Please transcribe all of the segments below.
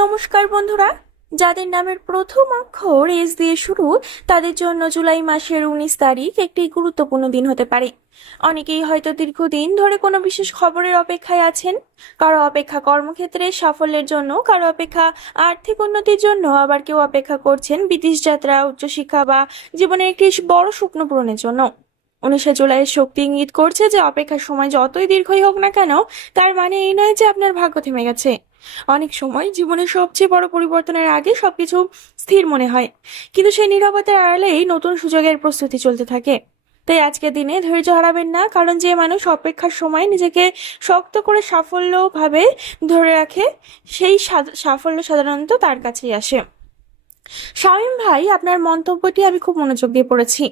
নমস্কার বন্ধুরা, যাদের নামের প্রথম অক্ষর এস দিয়ে শুরু তাদের জন্য জুলাই মাসের 19 তারিখ একটি গুরুত্বপূর্ণ দিন হতে পারে। অনেকেই হয়তো দীর্ঘদিন ধরে কোনো বিশেষ খবরের অপেক্ষায় আছেন। কারো অপেক্ষা কর্মক্ষেত্রে সাফল্যের জন্য, কারো অপেক্ষা আর্থিক উন্নতির জন্য, আবার কেউ অপেক্ষা করছেন বিদেশ যাত্রা, উচ্চশিক্ষা বা জীবনের একটি বড় স্বপ্ন পূরণের জন্য। 19 জুলাইয়ের শক্তি ইঙ্গিত করছে যে অপেক্ষার সময় যতই দীর্ঘই হোক না কেন, তার মানে এই নয় যে আপনার ভাগ্য থেমে গেছে। অনেক সময় জীবনের সবচেয়ে বড় পরিবর্তনের আগে সবকিছু স্থির মনে হয়, কিন্তু সেই নীরবতার আড়ালেই নতুন সুযোগের প্রস্তুতি চলতে থাকে। তাই আজকের দিনে ধৈর্য হারাবেন না, কারণ যে মানুষ অপেক্ষার সময় নিজেকে শক্ত করে সাফল্য ভাবে ধরে রাখে, সেই সাফল্য সাধারণত তার কাছেই আসে। শামীম ভাই, আপনার মন্তব্যটি আমি খুব মনোযোগ দিয়ে পড়েছি।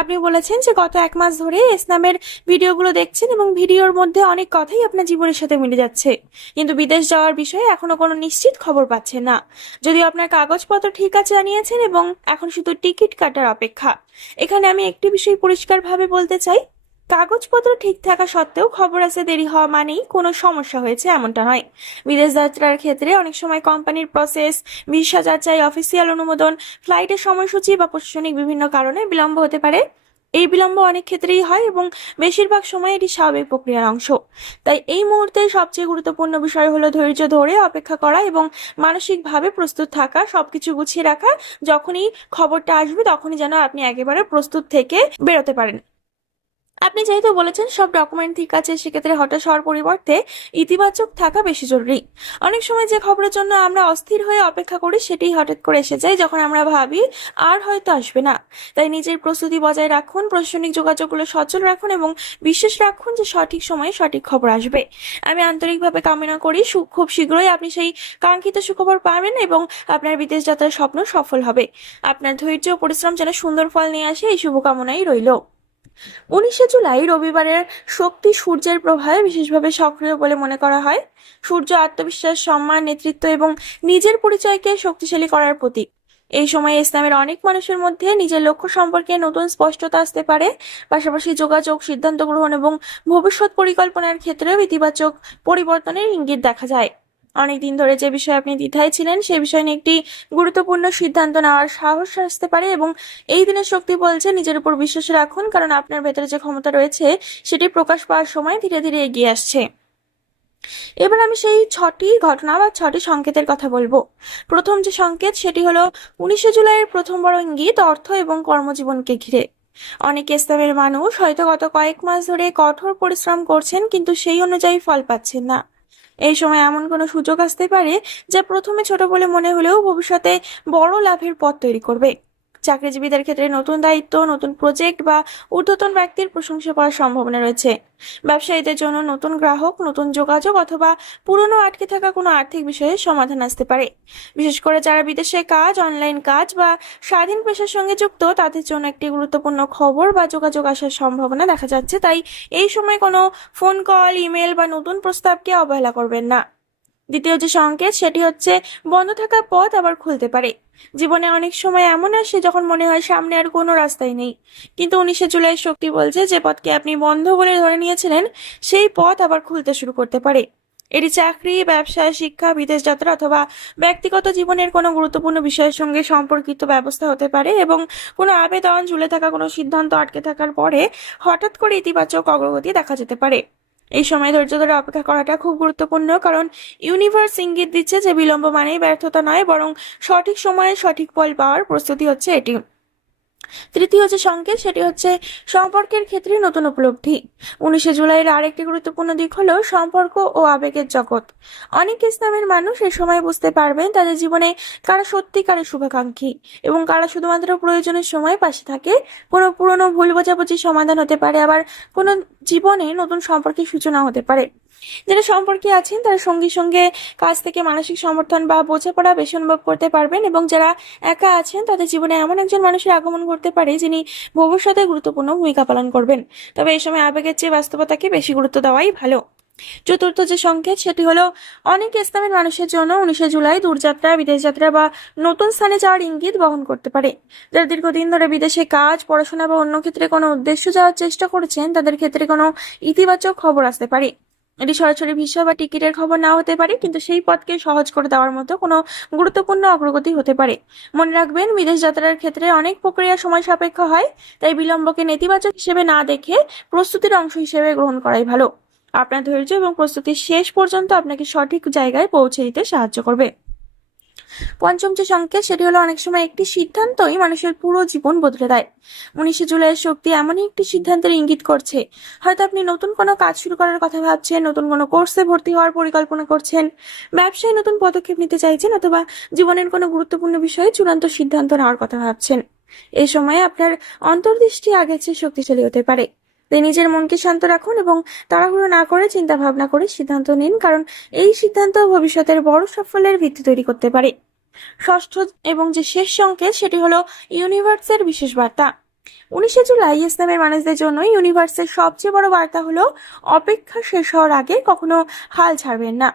আপনি বলেছেন যে গত 1 মাস ধরে ইসলামের ভিডিওগুলো দেখছেন এবং ভিডিওর মধ্যে অনেক কথাই আপনার জীবনের সাথে মিলে যাচ্ছে, কিন্তু বিদেশ যাওয়ার বিষয়ে এখনো কোনো নিশ্চিত খবর পাচ্ছেন না। যদিও আপনার কাগজপত্র ঠিক আছে জানিয়েছেন এবং এখন শুধু টিকিট কাটার অপেক্ষা। এখানে আমি একটি বিষয় পরিষ্কারভাবে বলতে চাই, কাগজপত্র ঠিক থাকা সত্ত্বেও খবর আসতে দেরি হওয়া মানেই কোনো সমস্যা হয়েছে এমনটা নয়। বিদেশ যাত্রার ক্ষেত্রে অনেক সময় কোম্পানির প্রসেস, ভিসা যাচাই, অফিসিয়াল অনুমোদন, ফ্লাইটের সময়সূচি বা প্রশাসনিক বিভিন্ন কারণে বিলম্ব হতে পারে। এই বিলম্ব অনেক ক্ষেত্রেই হয় এবং বেশিরভাগ সময় এটি স্বাভাবিক প্রক্রিয়ার অংশ। তাই এই মুহূর্তে সবচেয়ে গুরুত্বপূর্ণ বিষয় হলো ধৈর্য ধরে অপেক্ষা করা এবং মানসিকভাবে প্রস্তুত থাকা, সবকিছু গুছিয়ে রাখা। যখনই খবরটা আসবে তখনই যেন আপনি একেবারে প্রস্তুত থেকে বেরোতে পারেন। আপনি যেহেতু বলেছেন সব ডকুমেন্ট ঠিক আছে, সেক্ষেত্রে হতাশ হওয়ার পরিবর্তে ইতিবাচক থাকা বেশি জরুরি। অনেক সময় যে খবরের জন্য আমরা অস্থির হয়ে অপেক্ষা করি সেটাই হঠাৎ করে এসে যায় যখন আমরা ভাবি আর হয়তো আসবে না। তাই নিজের প্রস্তুতি বজায় রাখুন, প্রশাসনিক যোগাযোগগুলো সচল রাখুন এবং বিশ্বাস রাখুন যে সঠিক সময়ে সঠিক খবর আসবে। আমি আন্তরিকভাবে কামনা করি খুব শীঘ্রই আপনি সেই কাঙ্ক্ষিত সুখবর পাবেন এবং আপনার বিদেশ যাত্রার স্বপ্ন সফল হবে। আপনার ধৈর্য ও পরিশ্রম যেন সুন্দর ফল নিয়ে আসে, এই শুভকামনাই রইল। 19 জুলাই রবিবারের শক্তি সূর্যের প্রভাবে বিশেষভাবে সক্রিয় বলে মনে করা হয়। সূর্য আত্মবিশ্বাস, সম্মান, নেতৃত্ব এবং নিজের পরিচয়কে শক্তিশালী করার প্রতীক। এই সময়ে ইসলামের অনেক মানুষের মধ্যে নিজের লক্ষ্য সম্পর্কে নতুন স্পষ্টতা আসতে পারে। পাশাপাশি যোগাযোগ, সিদ্ধান্ত গ্রহণ এবং ভবিষ্যৎ পরিকল্পনার ক্ষেত্রেও ইতিবাচক পরিবর্তনের ইঙ্গিত দেখা যায়। অনেকদিন ধরে যে বিষয়ে আপনি দ্বিধায় ছিলেন সে বিষয় নিয়ে একটি গুরুত্বপূর্ণ সিদ্ধান্ত নেওয়ার সাহস আসতে পারে এবং এই দিনের শক্তি বলছে নিজের উপর বিশ্বাস রাখুন, কারণ আপনার ভেতরে যে ক্ষমতা রয়েছে সেটি প্রকাশ পাওয়ার সময় ধীরে ধীরে এগিয়ে আসছে। এবার আমি সেই 6টি ঘটনা বা 6টি সংকেতের কথা বলবো। প্রথম যে সংকেত সেটি হলো 19 জুলাইয়ের প্রথম বড় ইঙ্গিত অর্থ এবং কর্মজীবনকে ঘিরে। অনেক ইসলামের মানুষ হয়তো গত কয়েক মাস ধরে কঠোর পরিশ্রম করছেন, কিন্তু সেই অনুযায়ী ফল পাচ্ছেন না। এই সময় এমন কোনো সুযোগ আসতে পারে যা প্রথমে ছোট বলে মনে হলেও ভবিষ্যতে বড় লাভের পথ তৈরি করবে। চাকরিজীবীদের ক্ষেত্রে নতুন দায়িত্ব, নতুন প্রজেক্ট বা ঊর্ধ্বতন ব্যক্তির প্রশংসা পাওয়ার সম্ভাবনা রয়েছে। ব্যবসায়ীদের জন্য নতুন গ্রাহক, নতুন যোগাযোগ অথবা পুরনো আটকে থাকা কোনো আর্থিক বিষয়ে সমাধান আসতে পারে। বিশেষ করে যারা বিদেশে কাজ, অনলাইন কাজ বা স্বাধীন পেশার সঙ্গে যুক্ত, তাদের জন্য একটি গুরুত্বপূর্ণ খবর বা যোগাযোগ আসার সম্ভাবনা দেখা যাচ্ছে। তাই এই সময় কোনো ফোন কল, ইমেল বা নতুন প্রস্তাবকে অবহেলা করবেন না। দ্বিতীয় যে সংকেত সেটি হচ্ছে বন্ধ থাকা পথ আবার খুলতে পারে। জীবনে অনেক সময় এমন আসে যখন মনে হয় সামনে আর কোনো রাস্তাই নেই, কিন্তু 19 জুলাই শক্তি বলছে যে পথকে আপনি বন্ধ বলে ধরে নিয়েছিলেন সেই পথ আবার খুলতে শুরু করতে পারে। এটি চাকরি, ব্যবসা, শিক্ষা, বিদেশ যাত্রা অথবা ব্যক্তিগত জীবনের কোনো গুরুত্বপূর্ণ বিষয়ের সঙ্গে সম্পর্কিত ব্যবস্থা হতে পারে এবং কোনো আবেদন, ঝুলে থাকা কোনো সিদ্ধান্ত আটকে থাকার পরে হঠাৎ করে ইতিবাচক অগ্রগতি দেখা যেতে পারে। এই সময় ধৈর্য ধরে অপেক্ষা করাটা খুব গুরুত্বপূর্ণ, কারণ ইউনিভার্স ইঙ্গিত দিচ্ছে যে বিলম্ব মানেই ব্যর্থতা নয়, বরং সঠিক সময়ে সঠিক ফল পাওয়ার প্রস্তুতি হচ্ছে এটি। তৃতীয় যে সংকেত সেটি হচ্ছে সম্পর্কের ক্ষেত্রে নতুন উপলব্ধি। 19 জুলাইয়ের আরেকটি গুরুত্বপূর্ণ দিক হলো সম্পর্ক ও আবেগের জগৎ। অনেক ইসলামের মানুষ এই সময় বুঝতে পারবেন তাদের জীবনে কারা সত্যিকারের শুভাকাঙ্ক্ষী এবং কারা শুধুমাত্র প্রয়োজনের সময় পাশে থাকে। কোনো পুরনো ভুল বোঝাবুঝি সমাধান হতে পারে, আবার কোনো জীবনে নতুন সম্পর্কের সূচনা হতে পারে। যারা সম্পর্কে আছেন তারা সঙ্গী সঙ্গে কাছ থেকে মানসিক সমর্থন বা বোঝাপড়া বেশি অনুভব করতে পারবেন, এবং যারা একা আছেন তাদের জীবনে এমন একজন মানুষের আগমন ঘটতে পারে যিনি ভবিষ্যতে গুরুত্বপূর্ণ ভূমিকা পালন করবেন। তবে এই সময় আবেগের চেয়ে বাস্তবতাকে বেশি গুরুত্ব দেওয়াই ভালো। চতুর্থ যে সংকেত সেটি হলো অনেক ইসলামের মানুষের জন্য 19 জুলাই দূরযাত্রা, বিদেশ যাত্রা বা নতুন স্থানে যাওয়ার ইঙ্গিত বহন করতে পারে। যারা দীর্ঘদিন ধরে বিদেশে কাজ, পড়াশোনা বা অন্য ক্ষেত্রে কোনো উদ্দেশ্য যাওয়ার চেষ্টা করেছেন তাদের ক্ষেত্রে কোনো ইতিবাচক খবর আসতে পারে। এটি সরাসরি ভিসা বা টিকিটের খবর নাও হতে পারে, কিন্তু সেই পথকে সহজ করে দেওয়ার মতো কোনো গুরুত্বপূর্ণ অগ্রগতি হতে পারে। মনে রাখবেন, বিদেশ যাত্রার ক্ষেত্রে অনেক প্রক্রিয়া সময় সাপেক্ষ হয়, তাই বিলম্বকে নেতিবাচক হিসেবে না দেখে প্রস্তুতির অংশ হিসেবে গ্রহণ করাই ভালো। আপনার ধৈর্য এবং প্রস্তুতির শেষ পর্যন্ত আপনাকে সঠিক জায়গায় পৌঁছে দিতে সাহায্য করবে। পঞ্চম যে সংকেত, সেটি হলো অনেক সময় একটি সিদ্ধান্তই মানুষের পুরো জীবন বদলে দেয়। 19শে জুলাইয়ের শক্তি এমনই একটি সিদ্ধান্তের ইঙ্গিত করছে। হয়তো আপনি নতুন কোনো কাজ শুরু করার কথা ভাবছেন, নতুন কোনো কোর্সে ভর্তি হওয়ার পরিকল্পনা করছেন, ব্যবসায় নতুন পদক্ষেপ নিতে চাইছেন, অথবা জীবনের কোনো গুরুত্বপূর্ণ বিষয়ে চূড়ান্ত সিদ্ধান্ত নেওয়ার কথা ভাবছেন। এই সময়ে আপনার অন্তর্দৃষ্টি আগের চেয়ে শক্তিশালী হতে পারে। তাই নিজের মনকে শান্ত রাখুন এবং তাড়াহুড়ো না করে চিন্তা ভাবনা করে সিদ্ধান্ত নিন, কারণ এই সিদ্ধান্ত ভবিষ্যতের বড় সাফল্যের ভিত্তি তৈরি করতে পারে। ষষ্ঠ এবং যে শেষ সংকেত, সেটি হলো ইউনিভার্সের বিশেষ বার্তা। 19শে জুলাই ইসলামের মানুষদের জন্য ইউনিভার্সের সবচেয়ে বড় বার্তা হলো অপেক্ষা শেষ হওয়ার আগে কখনো হাল ছাড়বেন না।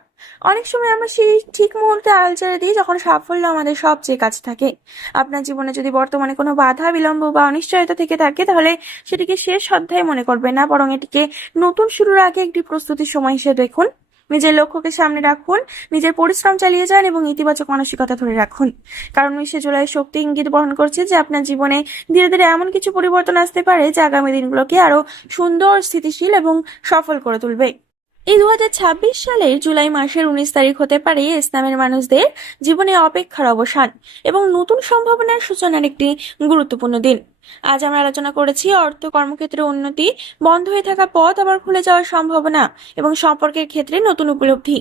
অনেক সময় আমরা সেই ঠিক মুহূর্তে আড়াল ছেড়ে দিই যখন সাফল্য আমাদের সবচেয়ে কাছে থাকে। আপনার জীবনে যদি বর্তমানে কোনো বাধা, বিলম্ব বা অনিশ্চয়তা থেকে থাকে, তাহলে সেটিকে শেষ অধ্যায় মনে করবেন না, বরং এটিকে নতুন শুরুর আগে একটি প্রস্তুতির সময় হিসেবে দেখুন। নিজের লক্ষ্যকে সামনে রাখুন, নিজের পরিশ্রম চালিয়ে যান এবং ইতিবাচক মানসিকতা ধরে রাখুন, কারণ 19শে জুলাই শক্তি ইঙ্গিত বহন করছে যে আপনার জীবনে ধীরে ধীরে এমন কিছু পরিবর্তন আসতে পারে যা আগামী দিনগুলোকে আরো সুন্দর, স্থিতিশীল এবং সফল করে তুলবে। এই 2026 সালের জুলাই মাসের 19 তারিখ হতে পারে ইসলামের মানুষদের জীবনে অপেক্ষার অবসান এবং নতুন সম্ভাবনার সূচনার একটি গুরুত্বপূর্ণ দিন। আজ আমরা আলোচনা করেছি অর্থ, কর্মক্ষেত্রে উন্নতি, বন্ধ হয়ে থাকা পথ আবার খুলে যাওয়ার সম্ভাবনা এবং সম্পর্কের ক্ষেত্রে নতুন উপলব্ধি।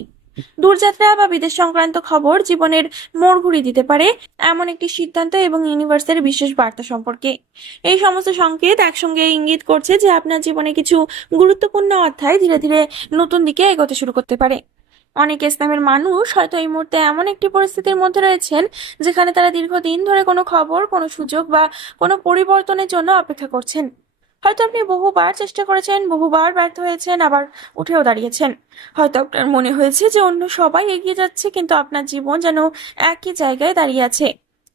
দূরযাত্রা বা বিদেশ সংক্রান্ত খবর জীবনের মোড় ঘুরিয়ে দিতে পারে এমন একটি সিদ্ধান্ত এবং ইউনিভার্সের বিশেষ বার্তা সম্পর্কে। এই সমস্ত সংকেত একসঙ্গে ইঙ্গিত করছে যে আপনার জীবনে কিছু গুরুত্বপূর্ণ অধ্যায় ধীরে ধীরে নতুন দিকে এগোতে শুরু করতে পারে। অনেক ইসলামের মানুষ হয়তো এই মুহূর্তে এমন একটি পরিস্থিতির মধ্যে রয়েছেন যেখানে তারা দীর্ঘদিন ধরে কোনো খবর, কোনো সুযোগ বা কোনো পরিবর্তনের জন্য অপেক্ষা করছেন। হয়তো আপনি বহুবার চেষ্টা করেছেন, বহুবার ব্যর্থ হয়েছেন, আবার উঠেও দাঁড়িয়েছেন। হয়তো আপনার মনে হয়েছে যে অন্য সবাই এগিয়ে যাচ্ছে, কিন্তু আপনার জীবন যেন একই জায়গায় দাঁড়িয়ে আছে।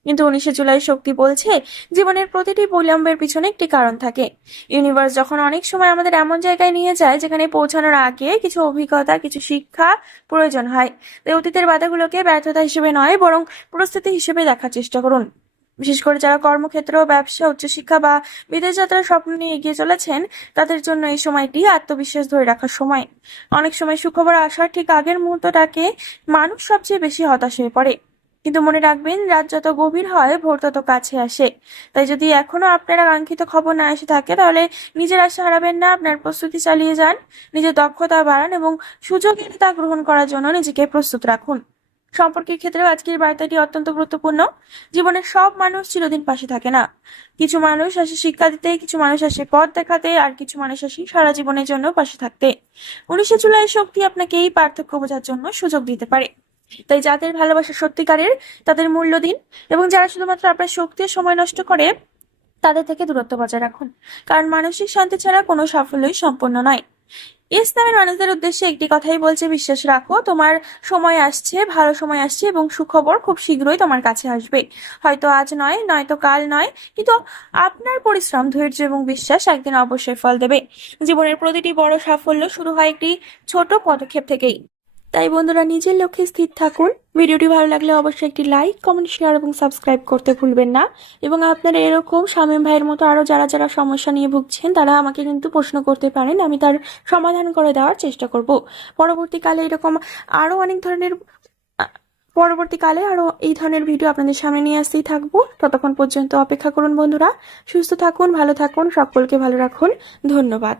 কিন্তু 19শে জুলাই শক্তি বলছে, জীবনের প্রতিটি বিলম্বের পিছনে একটি কারণ থাকে। ইউনিভার্স যখন অনেক সময় আমাদের এমন জায়গায় নিয়ে যায় যেখানে পৌঁছানোর আগে কিছু অভিজ্ঞতা, কিছু শিক্ষা প্রয়োজন হয়। তাই অতীতের বাধাগুলোকে ব্যর্থতা হিসেবে নয়, বরং প্রস্তুতি হিসেবে দেখার চেষ্টা করুন। বিশেষ করে যারা কর্মক্ষেত্র, ব্যবসা, উচ্চশিক্ষা বা বিদেশ যাত্রার স্বপ্ন নিয়ে এগিয়ে চলেছেন, তাদের জন্য এই সময়টি আত্মবিশ্বাস ধরে রাখার সময়। অনেক সময় সুখবর আসার ঠিক আগের মুহূর্তটাকে মানুষ সবচেয়ে বেশি হতাশ হয়ে পড়ে, কিন্তু মনে রাখবেন, রাত যত গভীর হয় ভোর তত কাছে আসে। তাই যদি এখনো আপনার আকাঙ্ক্ষিত খবর না এসে থাকে, তাহলে নিজের আশা হারাবেন না, আপনার প্রস্তুতি চালিয়ে যান, নিজের দক্ষতা বাড়ান এবং সুযোগ এলে তা গ্রহণ করার জন্য নিজেকে প্রস্তুত রাখুন। সম্পর্কের ক্ষেত্রেও আজকের বার্তাটি অত্যন্ত গুরুত্বপূর্ণ। জীবনের সব মানুষ চিরদিন পাশে থাকে না। কিছু মানুষ আসে শিক্ষা দিতে, কিছু মানুষ আসে পথ দেখাতে, আর কিছু মানুষ আসে সারা জীবনের জন্য পাশে থাকতে। 19শে জুলাই শক্তি আপনাকে এই পার্থক্য বোঝার জন্য সুযোগ দিতে পারে। তাই যাদের ভালোবাসা সত্যিকারের, তাদের মূল্য দিন, এবং যারা শুধুমাত্র আপনার শক্তি ও সময় নষ্ট করে, তাদের থেকে দূরত্ব বজায় রাখুন, কারণ মানসিক শান্তি ছাড়া কোনো সাফল্যই সম্পূর্ণ নয়। ইসলামের মানুষদের উদ্দেশ্যে একটি কথাই বলছে, বিশ্বাস রাখো, তোমার সময় আসছে, ভালো সময় আসছে এবং সুখবর খুব শীঘ্রই তোমার কাছে আসবে। হয়তো আজ নয়, নয়তো কাল নয়, কিন্তু আপনার পরিশ্রম, ধৈর্য এবং বিশ্বাস একদিন অবশ্যই ফল দেবে। জীবনের প্রতিটি বড় সাফল্য শুরু হয় একটি ছোট পদক্ষেপ থেকেই। তাই বন্ধুরা, নিজের লক্ষ্যে স্থির থাকুন। ভিডিওটি ভালো লাগলে অবশ্যই একটি লাইক, কমেন্ট, শেয়ার এবং সাবস্ক্রাইব করতে ভুলবেন না। এবং আপনারা এরকম শামীম ভাইয়ের মতো আরো যারা যারা সমস্যা নিয়ে ভুগছেন, তারা আমাকে কিন্তু প্রশ্ন করতে পারেন, আমি তার সমাধান করে দেওয়ার চেষ্টা করব। পরবর্তীকালে আরো এই ধরনের ভিডিও আপনাদের সামনে নিয়ে আসতেই থাকবো। ততক্ষণ পর্যন্ত অপেক্ষা করুন বন্ধুরা। সুস্থ থাকুন, ভালো থাকুন, সকলকে ভালো রাখুন। ধন্যবাদ।